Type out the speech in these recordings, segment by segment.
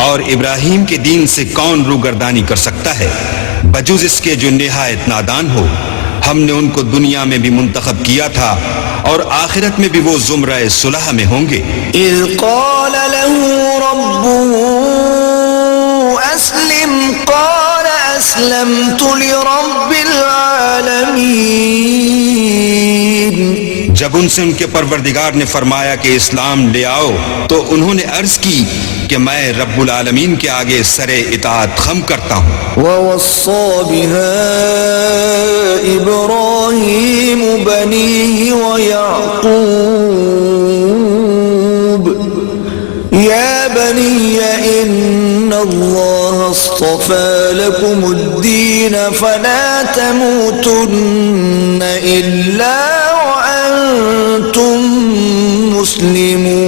और इब्राहिम के दीन से कौन रूगर्दानी कर सकता है बजुज इसके जो निहायत नादान हो। हमने उनको दुनिया में भी मुंतखब किया था और आखिरत में भी वो जुमराए सुलह में होंगे। इज़ क़ाल लहू रब्बुहु अस्लिम क़ाल अस्लमतु लिरब्बिल आलमीन। जब उनसे उनके परवरदिगार ने फरमाया कि इस्लाम ले आओ तो उन्होंने अर्ज की कि मैं रब्बुल आलमीन के आगे सरे इताअत खम करता हूँ। ववस्सा बिहा इब्राहीम बनीहि व याक़ूब या बनिय इन्नल्लाह अस्तफ़ा लकुमुद्दीन फला तमूतुन्न इल्ला व अंतुम मुस्लिमून।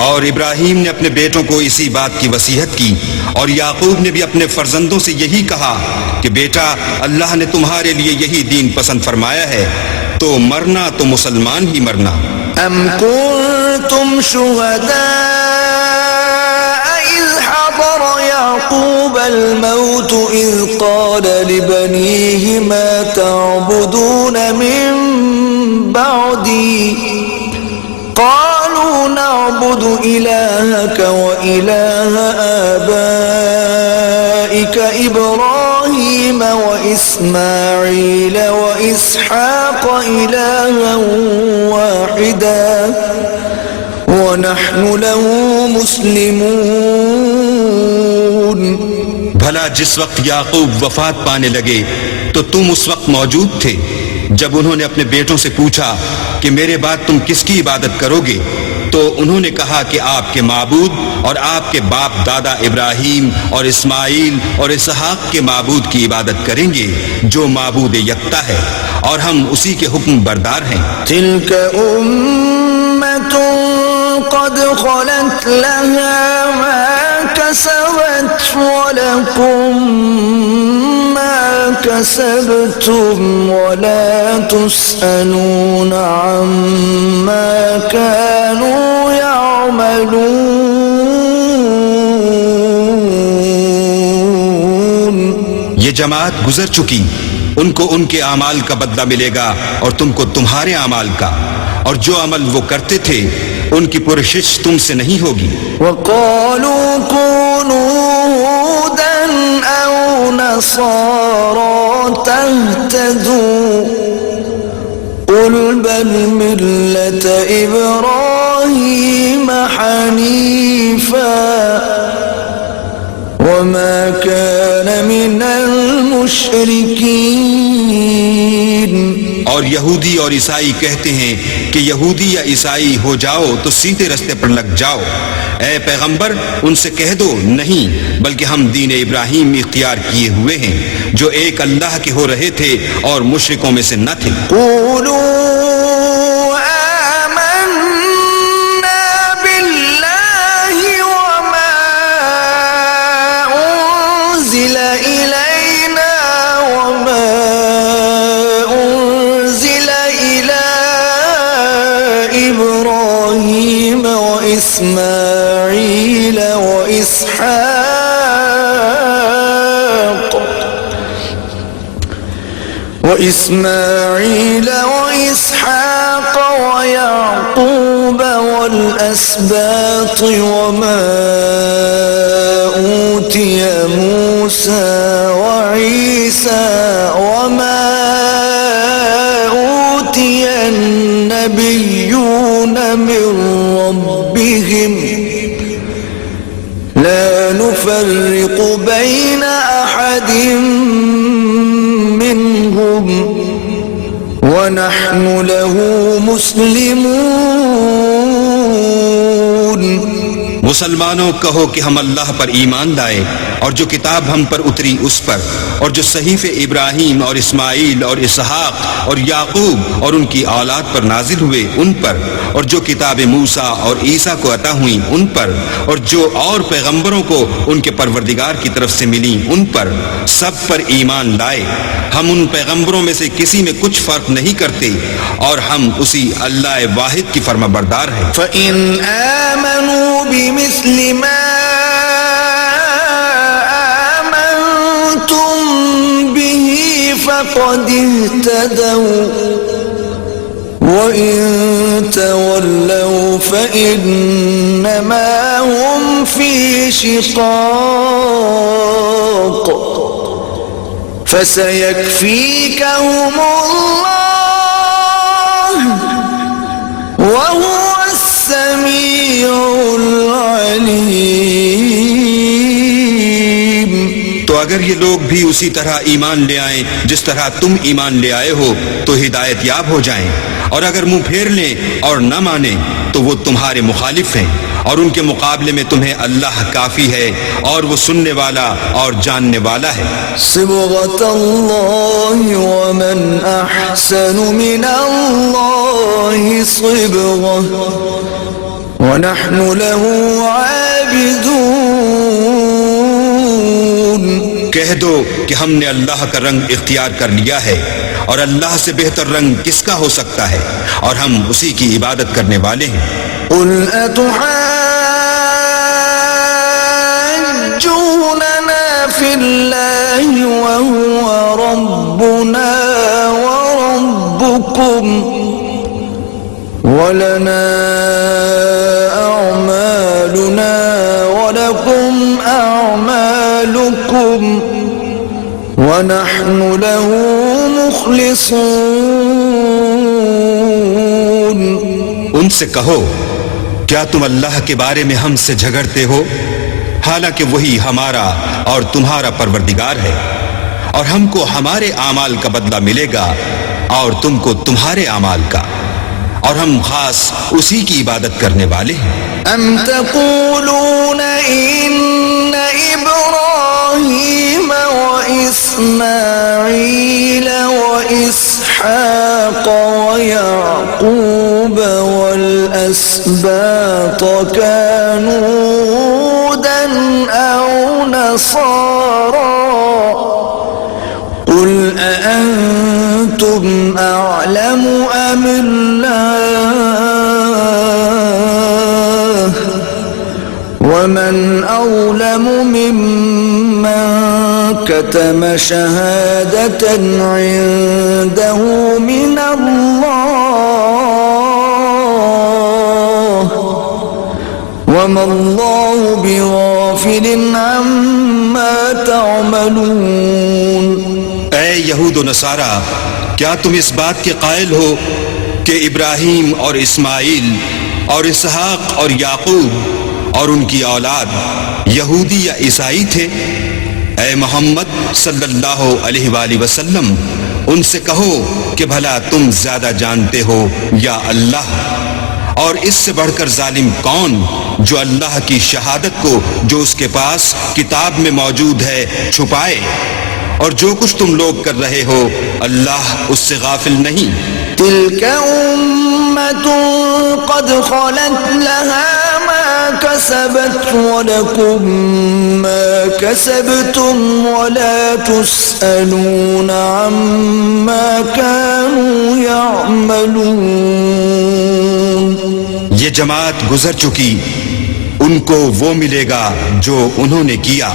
और इब्राहिम ने अपने बेटों को इसी बात की वसीयत की और याकूब ने भी अपने फर्जंदों से यही कहा कि बेटा अल्लाह ने तुम्हारे लिए यही दीन पसंद फरमाया है तो मरना तो मुसलमान ही मरना। अम कुंतुम शुहदा इज़ हदर याकूब अल-मौत इज़ क़ाल लिबनीहि मा तअबुदून मिन बअदी नअबुद इलाहक व इलाह आबाइक इब्राहीम व इस्माईल व इसहाक़ इलाहन वाहिदा व नहनु लहु मुस्लिमून। भला जिस वक्त याकूब वफात पाने लगे तो तुम उस वक्त मौजूद थे जब उन्होंने अपने बेटों से पूछा कि मेरे बाद तुम किसकी इबादत करोगे, तो उन्होंने कहा कि आपके माबूद और आपके बाप दादा इब्राहिम और इस्माइल और इसहाक के माबूद की इबादत करेंगे जो माबूद यक्ता है और हम उसी के हुक्म बरदार हैं। तिल्क उम्मतुन क़द ख़लत लहा मा कसबत व लकुम मा कसबतुम व ला तुस्अलून अम्मा कानू यअमलून। ये जमात गुजर चुकी, उनको उनके अमाल का बदला मिलेगा और तुमको तुम्हारे अमाल का, और जो अमल वो करते थे उनकी पुरशिश तुमसे नहीं होगी। वक़ालू कूनू हुदन औ नसारा तहतदू क़ुल बल मिल्लत इब्राहीम हनीफ़ा वमा कान मिनल मुशरिकीन। और यहूदी और ईसाई कहते हैं कि यहूदी या ईसाई हो जाओ तो सीधे रास्ते पर लग जाओ। ए पैगंबर उनसे कह दो नहीं, बल्कि हम दीन इब्राहिम इख्तियार किए हुए हैं जो एक अल्लाह के हो रहे थे और मुशरिकों में से न थे। इस्माईल व इसहाक़ व याक़ूब वल अस्बात वमा ऊतिय मूसा व ईसा वमा ऊतिय नबिय्यून मिन रब्बिहिम ला नुफ़र्रिक़ु बैन अहदिम मिनहुम व नहनु लहु मुस्लिमून। मुसलमानों कहो कि हम अल्लाह पर ईमान लाए और जो किताब हम पर उतरी उस पर, और जो सहीफे इब्राहिम और इस्माइल और इसहाक और याकूब और उनकी औलाद पर नाजिल हुए उन पर, और जो किताब मूसा और ईसा को अता हुई उन पर, और जो और पैगंबरों को उनके परवरदिगार की तरफ से मिली उन पर, सब पर ईमान लाए। हम उन पैगंबरों में से किसी में कुछ फर्क नहीं करते और हम उसी अल्लाह वाहिद की फर्माबरदार हैं। फ़इन आमन बिमिस्लि मा आमनतुम बिही फक़द इह्तदौ व इन तवल्लौ फइन्नमा हुम फी शिक़ाक़ फसयक्फ़ीकहुमुल्लाह वहुव अस्समीउल अलीम। तो अगर ये लोग भी उसी तरह ईमान ले आएं जिस तरह तुम ईमान ले आए हो तो हिदायत याब हो जाएं, और अगर मुंह फेर लें और न माने तो वो तुम्हारे मुखालिफ हैं, और उनके मुकाबले में तुम्हें अल्लाह काफी है और वो सुनने वाला और जानने वाला है। सिबग़तल्लाहि व मन अहसनु मिनल्लाहि सिबग़ह व नहनु लहु आबिदून। कह दो कि हमने अल्लाह का रंग इख्तियार कर लिया है, और अल्लाह से बेहतर रंग किसका हो सकता है, और हम उसी की इबादत करने वाले हैं। क़ुल अतुहज्जूनना फ़िल्लाहि व हुव रब्बुना व रब्बुकुम व लना अअमालुना व लकुम अअमालुकुम व नहनु लहु मुख़लिसून। उनसे कहो, क्या तुम अल्लाह के बारे में हमसे झगड़ते हो, हालांकि वही हमारा और तुम्हारा परवरदिगार है, और हमको हमारे आमाल का बदला मिलेगा और तुमको तुम्हारे आमाल का, और हम खास उसी की इबादत करने वाले हैं। अम तक़ूलून इन्न इब्राहीम व इस्माईल व इसहाक़ व याक़ूब वल अस्बात कानू हुदन औ नसारा क़ुल अअंतुम अअलमु अमिल्लाह वमन अज़लमु मिम्मन कतम शहादतन इंदहु मिनल्लाह वमल्लाहु बिगाफिलिन अम्मा तअमलून। ऐ यहूद व नसारा, क्या तुम इस बात के कायल हो कि इब्राहीम और इस्माइल और इसहाक और याकूब और उनकी औलाद यहूदी या ईसाई थे? ऐ मोहम्मद सल्लल्लाहु अलैहि वसल्लम, उनसे कहो कि भला तुम ज्यादा जानते हो या अल्लाह? और इससे बढ़कर जालिम कौन जो अल्लाह की शहादत को जो उसके पास किताब में मौजूद है छुपाए? और जो कुछ तुम लोग कर रहे हो अल्लाह उससे गाफिल नहीं। तिल्का उम्मतुन क़द ख़लत लहा मा कसबत व लकुम मा कसबतुम व ला तुस्अलून अम्मा कानू यअमलून। ये जमात गुजर चुकी, उनको वो मिलेगा जो उन्होंने किया,